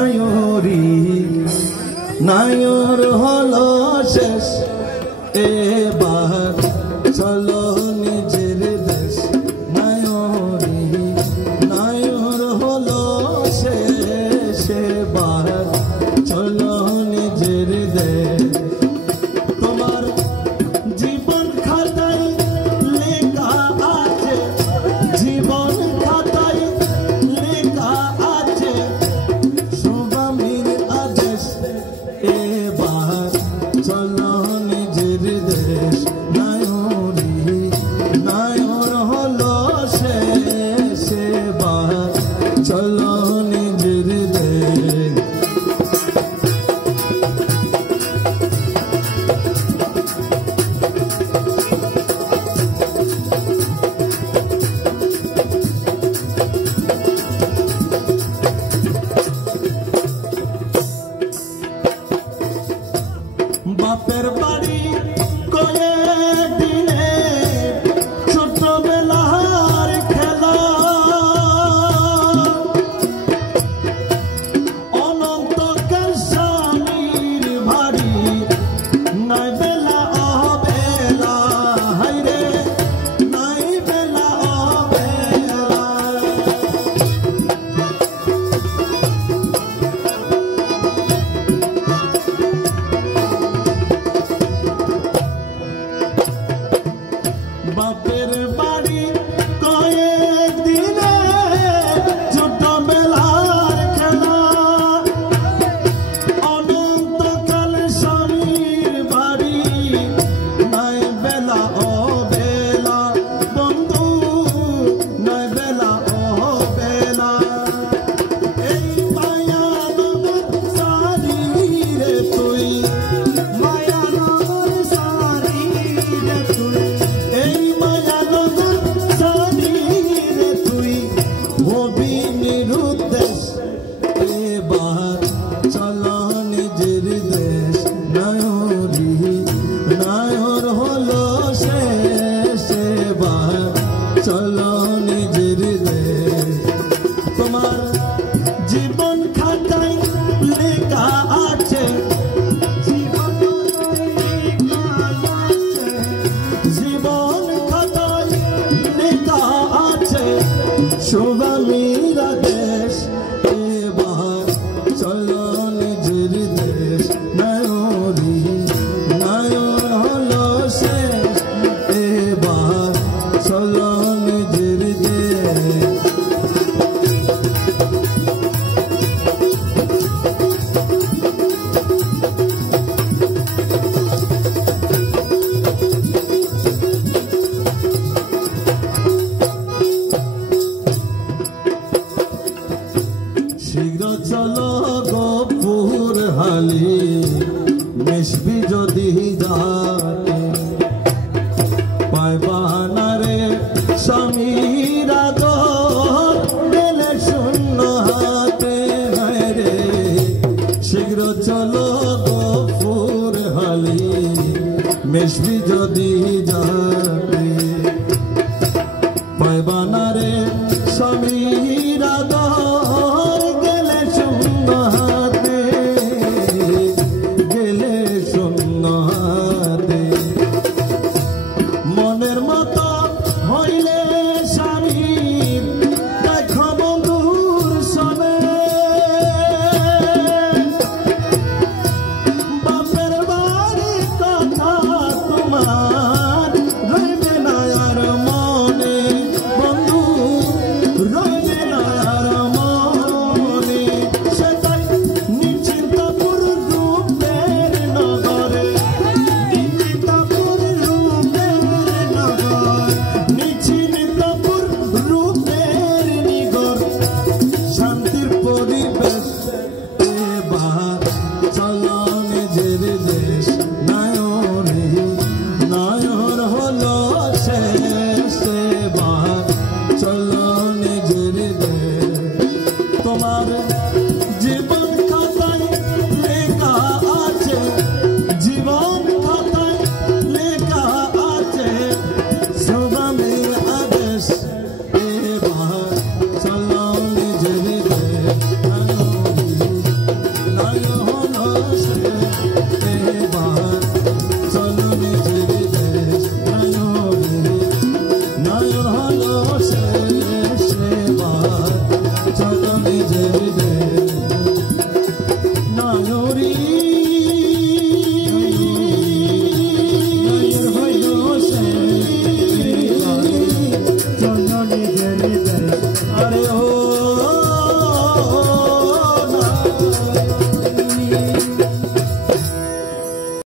নায়রি নায়র হলো শেষ এবার চলো নিজের দেশ নায়রি নায়র হলো শেষ এবার চলো নিজের দেশ তোমার জীবন খাতায় লেখা আছে জীবন খাতায় লেখা আছে শুভামীর আদেশ এবার চলো নিজের দেশ নায়রি নায়র হলো শেষ এবার চলো নিজের দেশ বাপের বাড়ি কয়েকদিনে ছোটবেলার খেলা অনন্তকাল স্বামীর ভারী নাই বেলা অবেলা হাইরে নাই বেলা অবেলা বাপের বাড়ি কয়েকদিনে ছোটবেলার খেলা অনন্তকাল স্বামীর বাড়ি নাই বেলা অবেলা বন্ধু নাই বেলা অবেলা এই মায়ানগর সারি রে তুই মায়ানগর সারি রে তুই এই মায়ানগর সারি রে তুই হবি নিরুদ্দেশ এবার চলো নিজের দেশ নায়রি নায়র হলো শেষ এবার চলো নিজের দেশ তোমার জীবন খাতায় লেখা আছে জীবন খাতায় লেখা আছে শুভামীর আদেশ এবার চলো নিজের দেশ নায়রি নায়র হলো শেষ এবার চলো নিজের দেশ শীঘ্র চলো গফুর হালি মিশবি যদি যাতে পাইবা না রে স্বামীর আদর গেলে শূন্য হাতে হায় রে শীঘ্র চলো গফুর হালি মিশবি যদি যাতে পাইবা না রে স্বামীর আদর গেলে শূন্য হাতে গেলে শূন্য হাতে মনের মতো হইলে স্বামীর দেখো বন্ধুর সবে বাপের বাড়ির কথা তোমার রইবে গৌরী